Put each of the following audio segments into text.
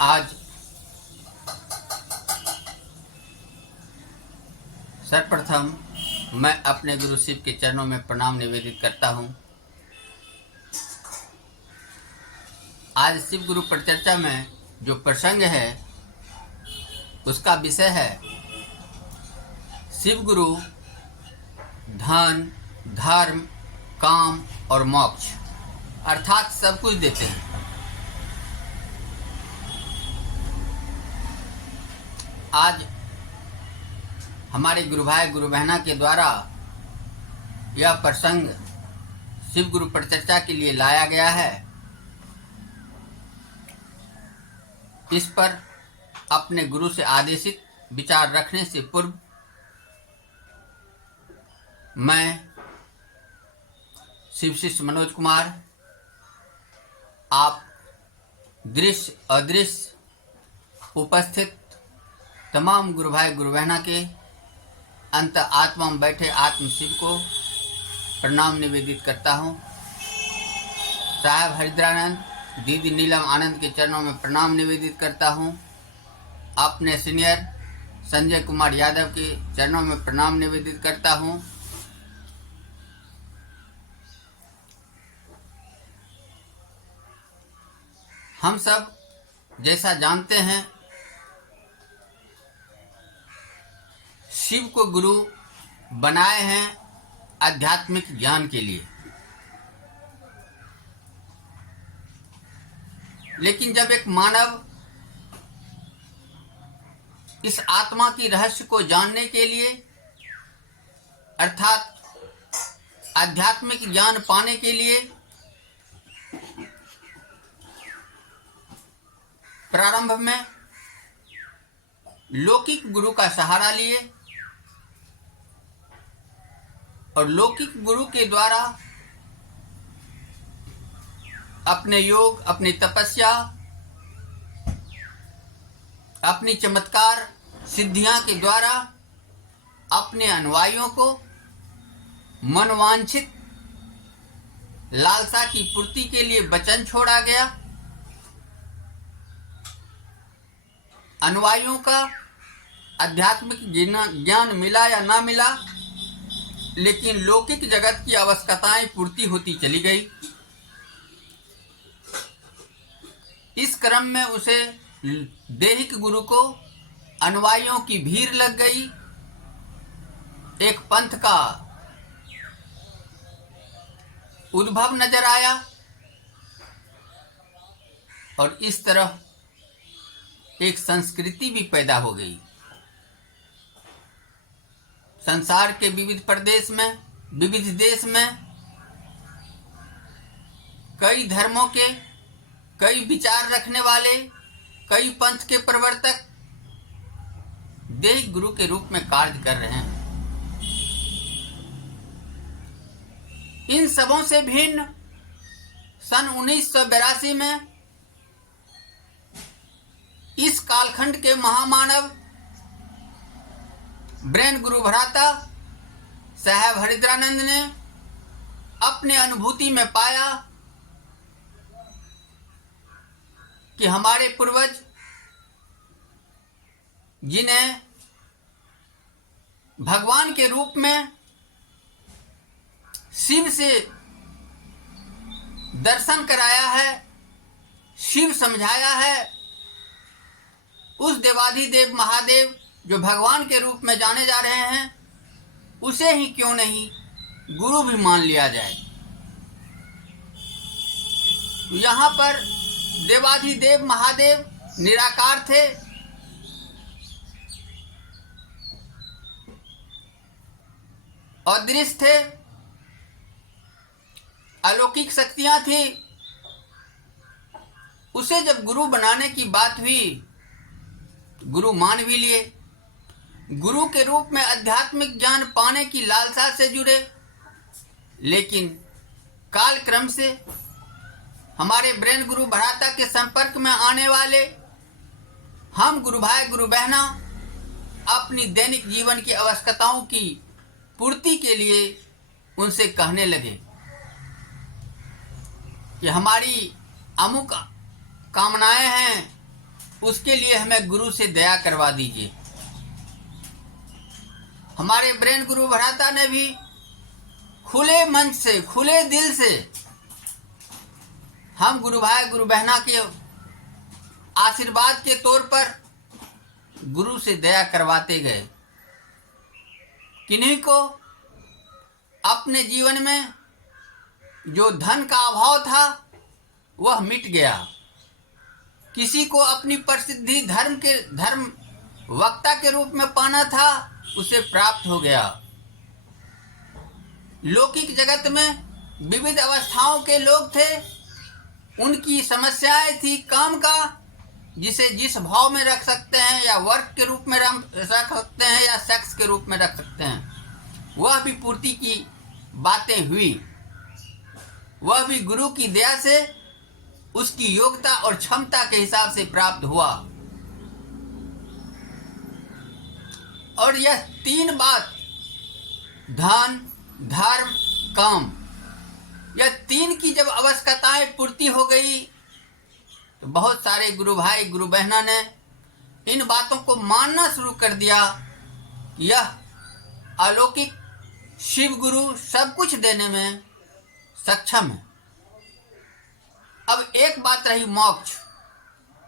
आज सर्वप्रथम मैं अपने गुरु शिव के चरणों में प्रणाम निवेदित करता हूँ। आज शिव गुरु परिचर्चा में जो प्रसंग है उसका विषय है शिव गुरु धन, धर्म, काम और मोक्ष, अर्थात सब कुछ देते हैं। आज हमारे गुरु भाई गुरु बहना के द्वारा यह प्रसंग शिव गुरु परिचर्चा के लिए लाया गया है। इस पर अपने गुरु से आदेशित विचार रखने से पूर्व मैं शिव शिष्य मनोज कुमार आप दृश्य अदृश्य उपस्थित तमाम गुरु भाई गुरु बहना के अंत आत्मा में बैठे आत्म शिव को प्रणाम निवेदित करता हूँ। साहब हरिद्रानंद, दीदी नीलम आनंद के चरणों में प्रणाम निवेदित करता हूँ। अपने सीनियर संजय कुमार यादव के चरणों में प्रणाम निवेदित करता हूँ। हम सब जैसा जानते हैं शिव को गुरु बनाए हैं आध्यात्मिक ज्ञान के लिए, लेकिन जब एक मानव इस आत्मा की रहस्य को जानने के लिए अर्थात आध्यात्मिक ज्ञान पाने के लिए प्रारंभ में लौकिक गुरु का सहारा लिए और लौकिक गुरु के द्वारा अपने योग, अपनी तपस्या, अपनी चमत्कार सिद्धियां के द्वारा अपने अनुयायियों को मनवांछित लालसा की पूर्ति के लिए वचन छोड़ा गया। अनुयायियों का आध्यात्मिक ज्ञान मिला या ना मिला, लेकिन लौकिक जगत की आवश्यकताएं पूर्ति होती चली गई। इस क्रम में उसे देहिक गुरु को अनुयायियों की भीड़ लग गई। एक पंथ का उद्भव नजर आया और इस तरह एक संस्कृति भी पैदा हो गई। संसार के विविध प्रदेश में, विविध देश में कई धर्मों के, कई विचार रखने वाले, कई पंथ के प्रवर्तक देह गुरु के रूप में कार्य कर रहे हैं। इन सबों से भिन्न सन 1982 में इस कालखंड के महामानव ब्रह्म गुरु भ्राता साहब हरिद्रानंद ने अपने अनुभूति में पाया कि हमारे पूर्वज जिन्हें भगवान के रूप में शिव से दर्शन कराया है, शिव समझाया है, उस देवाधिदेव महादेव जो भगवान के रूप में जाने जा रहे हैं, उसे ही क्यों नहीं गुरु भी मान लिया जाए। यहाँ पर देवाधिदेव महादेव निराकार थे, अदृश्य थे, अलौकिक शक्तियां थी। उसे जब गुरु बनाने की बात हुई, गुरु मान भी लिए। गुरु के रूप में आध्यात्मिक ज्ञान पाने की लालसा से जुड़े, लेकिन काल क्रम से हमारे ब्रह्म गुरु भ्राता के संपर्क में आने वाले हम गुरु भाई गुरु बहना अपनी दैनिक जीवन की आवश्यकताओं की पूर्ति के लिए उनसे कहने लगे कि हमारी अमुक कामनाएं हैं, उसके लिए हमें गुरु से दया करवा दीजिए। हमारे ब्रेन गुरु भ्राता ने भी खुले मन से, खुले दिल से हम गुरु भाई गुरु बहना के आशीर्वाद के तौर पर गुरु से दया करवाते गए। किन्हीं को अपने जीवन में जो धन का अभाव था वह मिट गया, किसी को अपनी प्रसिद्धि धर्म वक्ता के रूप में पाना था, उसे प्राप्त हो गया। लौकिक जगत में विविध अवस्थाओं के लोग थे, उनकी समस्याएं थी काम का, जिसे जिस भाव में रख सकते हैं, या वर्क के रूप में रख सकते हैं, या सेक्स के रूप में रख सकते हैं, वह भी पूर्ति की बातें हुई। वह भी गुरु की दया से उसकी योग्यता और क्षमता के हिसाब से प्राप्त हुआ। और यह तीन बात, धन, धर्म, काम, यह तीन की जब आवश्यकताएं पूर्ति हो गई तो बहुत सारे गुरु भाई गुरु बहना ने इन बातों को मानना शुरू कर दिया। यह अलौकिक शिव गुरु सब कुछ देने में सक्षम है। अब एक बात रही मोक्ष।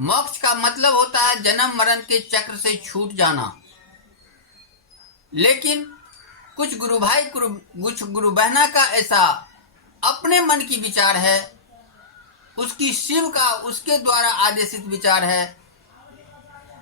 मोक्ष का मतलब होता है जन्म मरण के चक्र से छूट जाना। लेकिन कुछ गुरु भाई कुछ गुरु बहना का ऐसा अपने मन की विचार है, उसकी शिव का उसके द्वारा आदेशित विचार है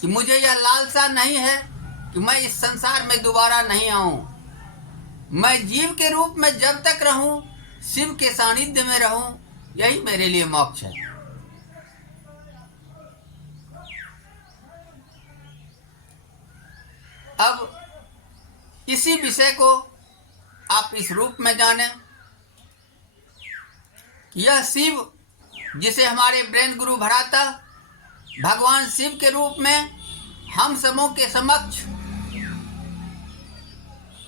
कि मुझे यह लालसा नहीं है कि मैं इस संसार में दोबारा नहीं आऊं। मैं जीव के रूप में जब तक रहूं, शिव के सानिध्य में रहूं, यही मेरे लिए मोक्ष है। अब इसी विषय को आप इस रूप में जानें कि यह शिव, जिसे हमारे ब्रेन गुरु भ्राता भगवान शिव के रूप में हम सबों के समक्ष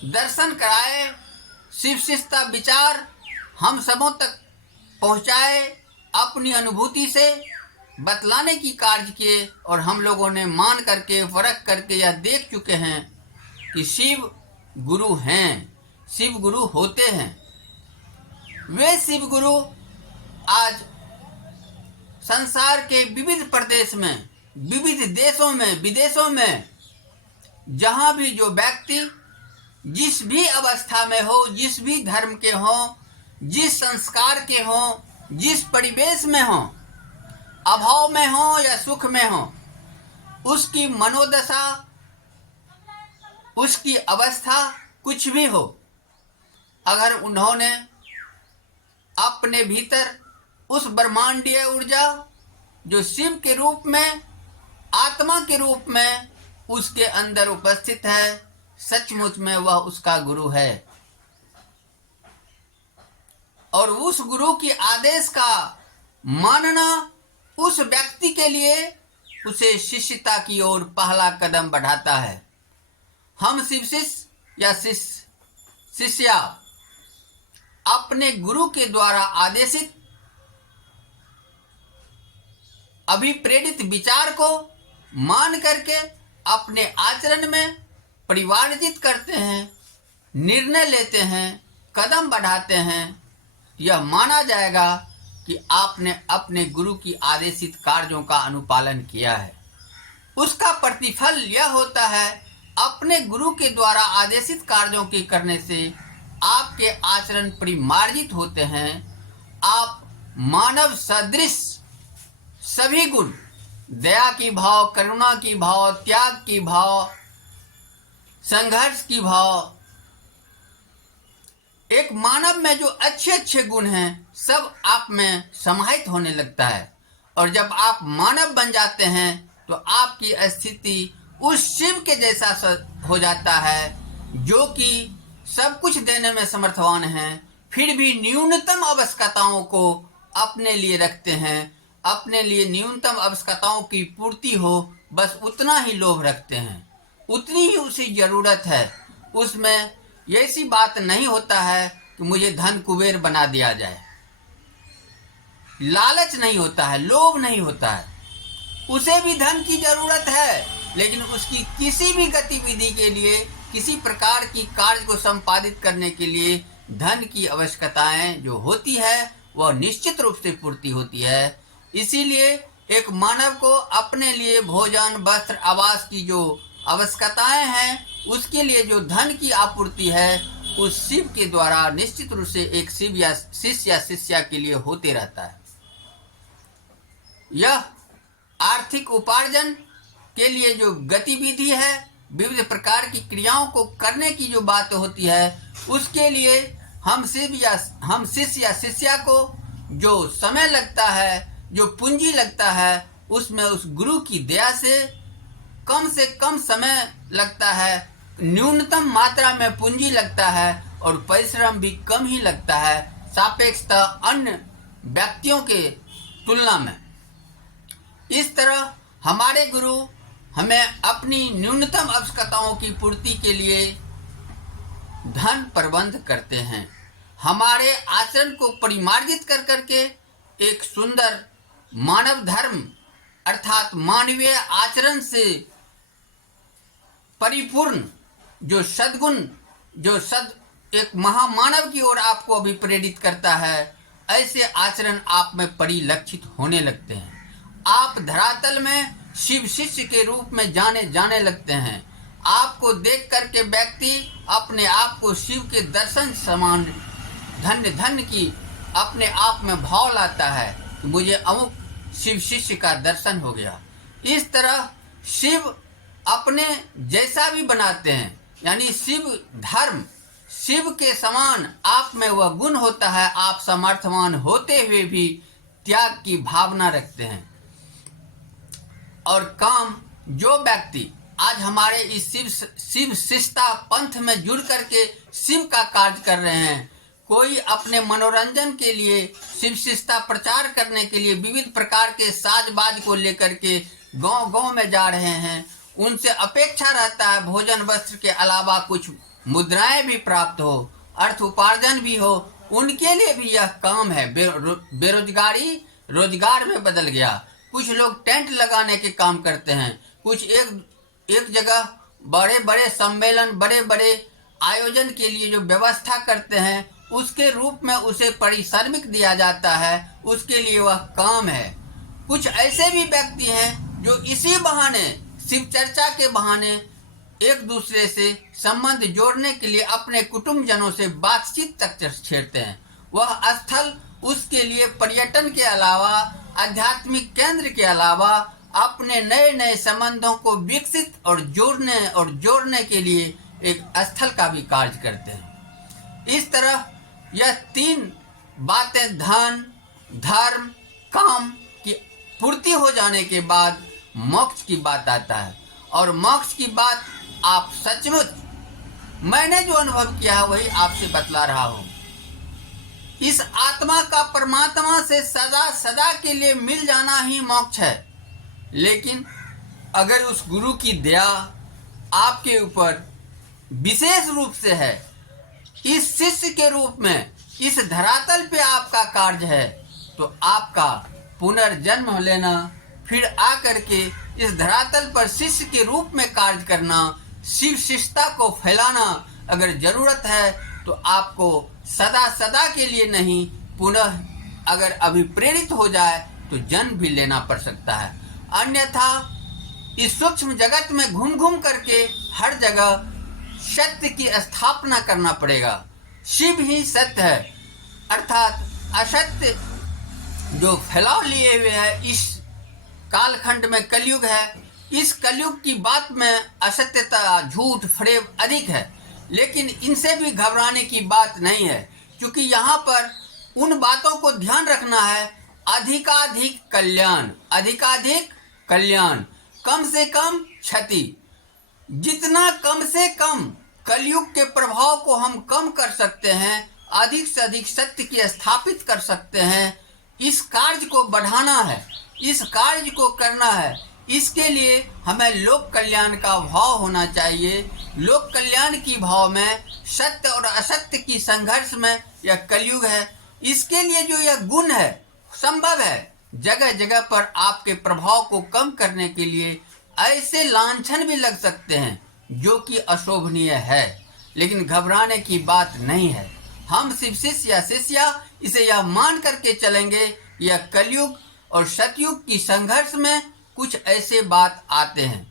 दर्शन कराए, शिव शिष्टता विचार हम सबों तक पहुंचाए, अपनी अनुभूति से बतलाने की कार्य किए, और हम लोगों ने मान करके फर्क करके यह देख चुके हैं कि शिव गुरु हैं, शिव गुरु होते हैं। वे शिव गुरु आज संसार के विविध प्रदेश में, विविध देशों में, विदेशों में, जहां भी जो व्यक्ति जिस भी अवस्था में हो, जिस भी धर्म के हो, जिस संस्कार के हो, जिस परिवेश में हो, अभाव में हो या सुख में हो, उसकी मनोदशा, उसकी अवस्था कुछ भी हो, अगर उन्होंने अपने भीतर उस ब्रह्मांडीय ऊर्जा जो शिव के रूप में, आत्मा के रूप में उसके अंदर उपस्थित है, सचमुच में वह उसका गुरु है। और उस गुरु की आदेश का मानना उस व्यक्ति के लिए उसे शिष्यता की ओर पहला कदम बढ़ाता है। हम शिव शिष्य या शिष्या अपने गुरु के द्वारा आदेशित अभिप्रेरित विचार को मान करके अपने आचरण में परिवर्तित करते हैं, निर्णय लेते हैं, कदम बढ़ाते हैं। यह माना जाएगा कि आपने अपने गुरु की आदेशित कार्यों का अनुपालन किया है। उसका प्रतिफल यह होता है, अपने गुरु के द्वारा आदेशित कार्यों के करने से आपके आचरण परिमार्जित होते हैं। आप मानव सदृश सभी गुण, दया की भाव, करुणा की भाव, त्याग की भाव, संघर्ष की भाव, एक मानव में जो अच्छे अच्छे गुण हैं सब आप में समाहित होने लगता है। और जब आप मानव बन जाते हैं तो आपकी स्थिति उस शिव के जैसा हो जाता है, जो कि सब कुछ देने में समर्थवान हैं, फिर भी न्यूनतम आवश्यकताओं को अपने लिए रखते हैं। अपने लिए न्यूनतम आवश्यकताओं की पूर्ति हो, बस उतना ही लोभ रखते हैं, उतनी ही उसी जरूरत है। उसमें ऐसी बात नहीं होता है कि मुझे धन कुबेर बना दिया जाए। लालच नहीं होता है, लोभ नहीं होता है। उसे भी धन की जरूरत है, लेकिन उसकी किसी भी गतिविधि के लिए, किसी प्रकार की कार्य को संपादित करने के लिए धन की आवश्यकताएं जो होती है वह निश्चित रूप से पूर्ति होती है। इसीलिए एक मानव को अपने लिए भोजन, वस्त्र, आवास की जो आवश्यकताएं हैं, उसके लिए जो धन की आपूर्ति है, उस शिव के द्वारा निश्चित रूप से एक शिव या शिष्या के लिए होते रहता है। यह आर्थिक उपार्जन के लिए जो गतिविधि है, विविध प्रकार की क्रियाओं को करने की जो बात होती है, उसके लिए हम शिष्य या शिष्या को जो समय लगता है, जो पूंजी लगता है, उसमें उस गुरु की दया से कम समय लगता है, न्यूनतम मात्रा में पूंजी लगता है और परिश्रम भी कम ही लगता है सापेक्षतः अन्य व्यक्तियों के तुलना में। इस तरह हमारे गुरु हमें अपनी न्यूनतम आवश्यकताओं की पूर्ति के लिए धन प्रबंध करते हैं। हमारे आचरण को परिमार्जित कर करके एक सुंदर मानव धर्म अर्थात मानवीय आचरण से परिपूर्ण जो सद्गुण, एक महामानव की ओर आपको अभी प्रेरित करता है, ऐसे आचरण आप में परिलक्षित होने लगते हैं। आप धरातल में शिव शिष्य के रूप में जाने लगते हैं। आपको देख करके व्यक्ति अपने आप को शिव के दर्शन समान धन्य की अपने आप में भाव लाता है कि मुझे अमुक शिव शिष्य का दर्शन हो गया। इस तरह शिव अपने जैसा भी बनाते हैं, यानी शिव धर्म, शिव के समान आप में वह गुण होता है। आप समर्थवान होते हुए भी त्याग की भावना रखते हैं। और काम जो व्यक्ति आज हमारे इस शिव शिष्टा पंथ में जुड़ करके शिव का कार्य कर रहे हैं, कोई अपने मनोरंजन के लिए शिव शिष्टा प्रचार करने के लिए विविध प्रकार के साजबाज को लेकर के गांव में जा रहे हैं, उनसे अपेक्षा रहता है भोजन वस्त्र के अलावा कुछ मुद्राएं भी प्राप्त हो, अर्थ उपार्जन भी हो। उनके लिए भी यह काम है। बेरोजगारी रोजगार में बदल गया। कुछ लोग टेंट लगाने के काम करते हैं, कुछ एक जगह बड़े बड़े सम्मेलन, बड़े बड़े आयोजन के लिए जो व्यवस्था करते हैं, उसके रूप में उसे पारिश्रमिक दिया जाता है, उसके लिए वह काम है। कुछ ऐसे भी व्यक्ति हैं जो इसी बहाने, शिव चर्चा के बहाने एक दूसरे से संबंध जोड़ने के लिए अपने कुटुंबजनों से बातचीत तक छेड़ते हैं। वह स्थल उसके लिए पर्यटन के अलावा, आध्यात्मिक केंद्र के अलावा अपने नए नए संबंधों को विकसित और जोड़ने के लिए एक स्थल का भी कार्य करते हैं। इस तरह यह तीन बातें, धन, धर्म, काम की पूर्ति हो जाने के बाद मोक्ष की बात आता है। और मोक्ष की बात आप सचमुच, मैंने जो अनुभव किया है वही आपसे बतला रहा हूं। इस आत्मा का परमात्मा से सदा के लिए मिल जाना ही मोक्ष है। लेकिन अगर उस गुरु की दया आपके ऊपर विशेष रूप से है, इस शिष्य के रूप में इस धरातल पे आपका कार्य है, तो आपका पुनर्जन्म लेना, फिर आकर के इस धरातल पर शिष्य के रूप में कार्य करना, शिव शिष्टता को फैलाना अगर जरूरत है, तो आपको सदा के लिए नहीं, पुनः अगर अभिप्रेरित हो जाए तो जन्म भी लेना पड़ सकता है। अन्यथा इस सूक्ष्म जगत में घूम करके हर जगह सत्य की स्थापना करना पड़ेगा। शिव ही सत्य है, अर्थात असत्य जो फैलाव लिए हुए है इस कालखंड में कलयुग है। इस कलयुग की बात में असत्यता, झूठ, फरेब अधिक है, लेकिन इनसे भी घबराने की बात नहीं है, क्योंकि यहाँ पर उन बातों को ध्यान रखना है। अधिकाधिक कल्याण, कम से कम क्षति। जितना कम से कम कलयुग के प्रभाव को हम कम कर सकते हैं, अधिक से अधिक सत्य की स्थापित कर सकते हैं, इस कार्य को बढ़ाना है, इस कार्य को करना है। इसके लिए हमें लोक कल्याण का भाव होना चाहिए। लोक कल्याण की भाव में सत्य और असत्य की संघर्ष में यह कलयुग है। इसके लिए जो यह गुण है, संभव है जगह जगह पर आपके प्रभाव को कम करने के लिए ऐसे लांछन भी लग सकते हैं जो कि अशोभनीय है, लेकिन घबराने की बात नहीं है। हम सिर्फ शिष्य या शिष्या इसे यह मान करके चलेंगे, यह कलयुग और सतयुग की संघर्ष में कुछ ऐसे बात आते हैं,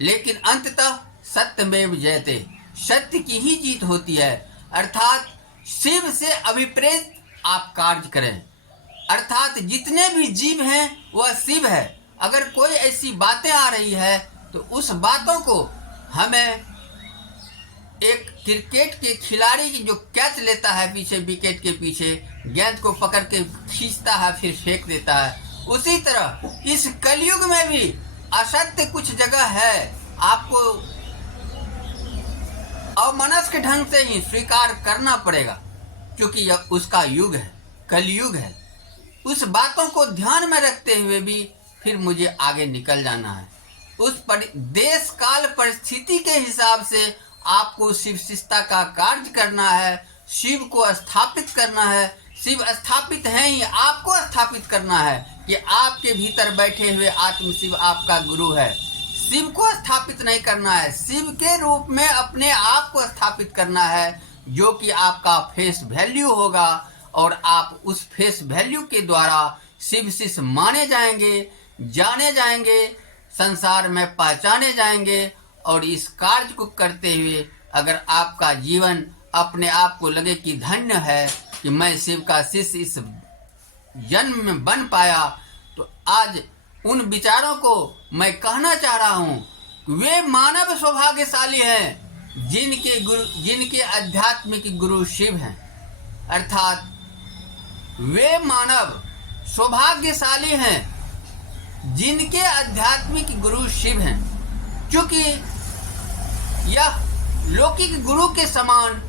लेकिन अंततः सत्यमेव जयते, सत्य की ही जीत होती है। अर्थात शिव से अभिप्रेत आप कार्य करें, अर्थात जितने भी जीव हैं वह शिव है। अगर कोई ऐसी बातें आ रही है तो उस बातों को हमें एक क्रिकेट के खिलाड़ी की जो कैच लेता है पीछे विकेट के पीछे, गेंद को पकड़ के खींचता है फिर फेंक देता है, उसी तरह इस कलयुग में भी असत्य कुछ जगह है, आपको अवमनस्क ढंग से ही स्वीकार करना पड़ेगा, क्योंकि यह उसका युग है, कलयुग है। उस बातों को ध्यान में रखते हुए भी फिर मुझे आगे निकल जाना है। उस देश काल परिस्थिति के हिसाब से आपको शिव शिष्टता का कार्य करना है, शिव को स्थापित करना है। शिव स्थापित है ही, आपको स्थापित करना है कि आपके भीतर बैठे हुए आत्म शिव आपका गुरु है। शिव को स्थापित नहीं करना है, शिव के रूप में अपने आप को स्थापित करना है, जो कि आपका फेस वैल्यू होगा, और आप उस फेस वैल्यू के द्वारा शिव शिष्य माने जाएंगे, जाने जाएंगे, संसार में पहचाने जाएंगे। और इस कार्य को करते हुए अगर आपका जीवन अपने आप को लगे कि धन्य है कि मैं शिव का शिष्य इस जन्म में बन पाया, तो आज उन विचारों को मैं कहना चाह रहा हूँ कि वे मानव सौभाग्यशाली हैं जिनके आध्यात्मिक गुरु शिव हैं। अर्थात वे मानव सौभाग्यशाली हैं जिनके आध्यात्मिक गुरु शिव हैं, क्योंकि यह लौकिक गुरु के समान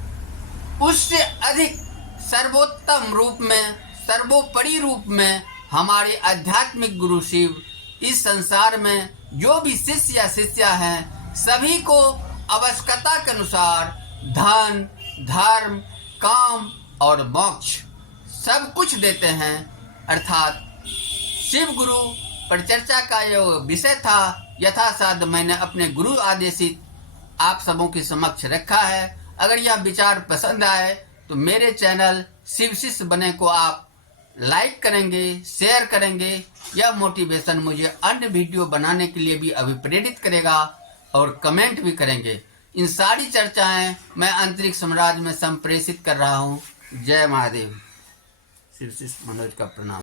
उससे अधिक सर्वोत्तम रूप में, सर्वोपरि रूप में हमारे आध्यात्मिक गुरु शिव इस संसार में जो भी शिष्य या शिष्या हैं सभी को आवश्यकता के अनुसार धन, धर्म, काम और मोक्ष सब कुछ देते हैं। अर्थात शिव गुरु परिचर्चा का जो विषय था यथासाध्य मैंने अपने गुरु आदेशित आप सबों के समक्ष रखा है। अगर यह विचार पसंद आए तो मेरे चैनल शिव शिष्य बने को आप लाइक करेंगे, शेयर करेंगे। यह मोटिवेशन मुझे अन्य वीडियो बनाने के लिए भी अभिप्रेरित करेगा और कमेंट भी करेंगे। इन सारी चर्चाएं मैं अंतरिक्ष साम्राज्य में संप्रेषित कर रहा हूँ। जय महादेव। शिव शिष्य मनोज का प्रणाम।